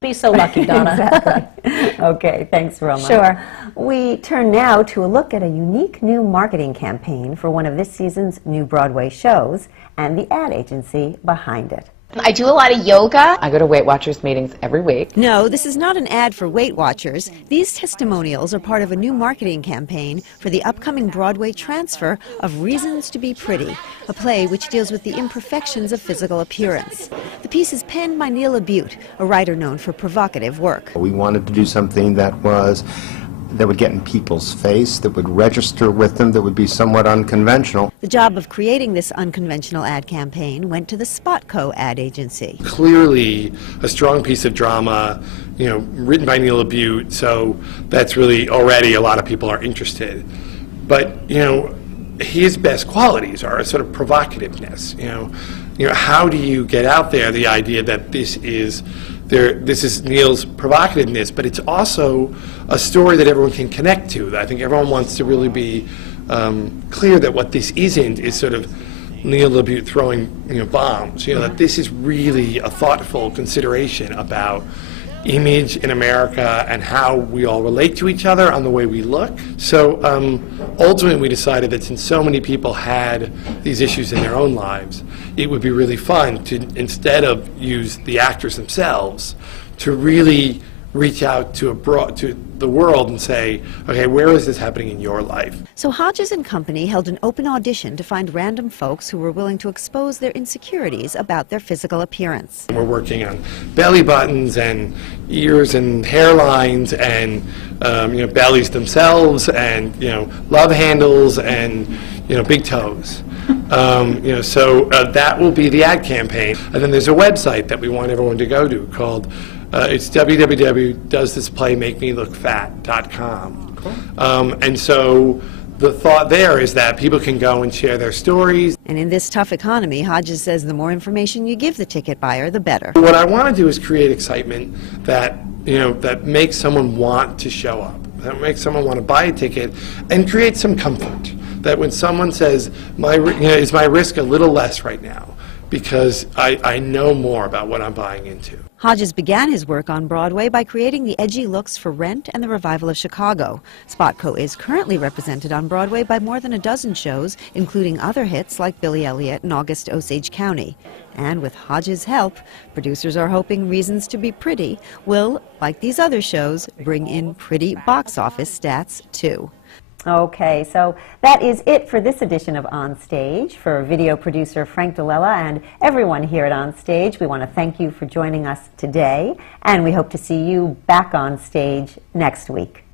Be so lucky, Donna. Exactly. Okay, thanks, Roma. Sure. We turn now to a look at a unique new marketing campaign for one of this season's new Broadway shows and the ad agency behind it. I do a lot of yoga. I go to Weight Watchers meetings every week. No, this is not an ad for Weight Watchers. These testimonials are part of a new marketing campaign for the upcoming Broadway transfer of Reasons to Be Pretty, a play which deals with the imperfections of physical appearance. The piece is penned by Neil Abute, a writer known for provocative work. We wanted to do something that would get in people's face, that would register with them, that would be somewhat unconventional. The job of creating this unconventional ad campaign went to the SpotCo ad agency. Clearly a strong piece of drama, written by Neil Abute, so that's really already a lot of people are interested. But, his best qualities are a sort of provocativeness. How do you get out there the idea that this is Neil's provocativeness, but it's also a story that everyone can connect to. I think everyone wants to really be clear that what this isn't is sort of Neil Abute throwing bombs. That this is really a thoughtful consideration about image in America and how we all relate to each other on the way we look. So ultimately we decided that since so many people had these issues in their own lives, it would be really fun to, instead of use the actors themselves, to really reach out to the world and say, okay, where is this happening in your life? So Hodges and Company held an open audition to find random folks who were willing to expose their insecurities about their physical appearance. We're working on belly buttons and ears and hairlines and bellies themselves and love handles and big toes. So that will be the ad campaign. And then there's a website that we want everyone to go to called it's www.doesthisplaymakemelookfat.com. Cool. And so the thought there is that people can go and share their stories. And in this tough economy, Hodges says the more information you give the ticket buyer, the better. What I want to do is create excitement that that makes someone want to show up, that makes someone want to buy a ticket, and create some comfort. That when someone says, is my risk a little less right now? Because I know more about what I'm buying into. Hodges began his work on Broadway by creating the edgy looks for Rent and the revival of Chicago. SpotCo is currently represented on Broadway by more than a dozen shows, including other hits like Billy Elliot and August Osage County. And with Hodges' help, producers are hoping Reasons to Be Pretty will, like these other shows, bring in pretty box office stats too. Okay, so that is it for this edition of On Stage. For video producer Frank DeLella and everyone here at On Stage, we want to thank you for joining us today, and we hope to see you back on stage next week.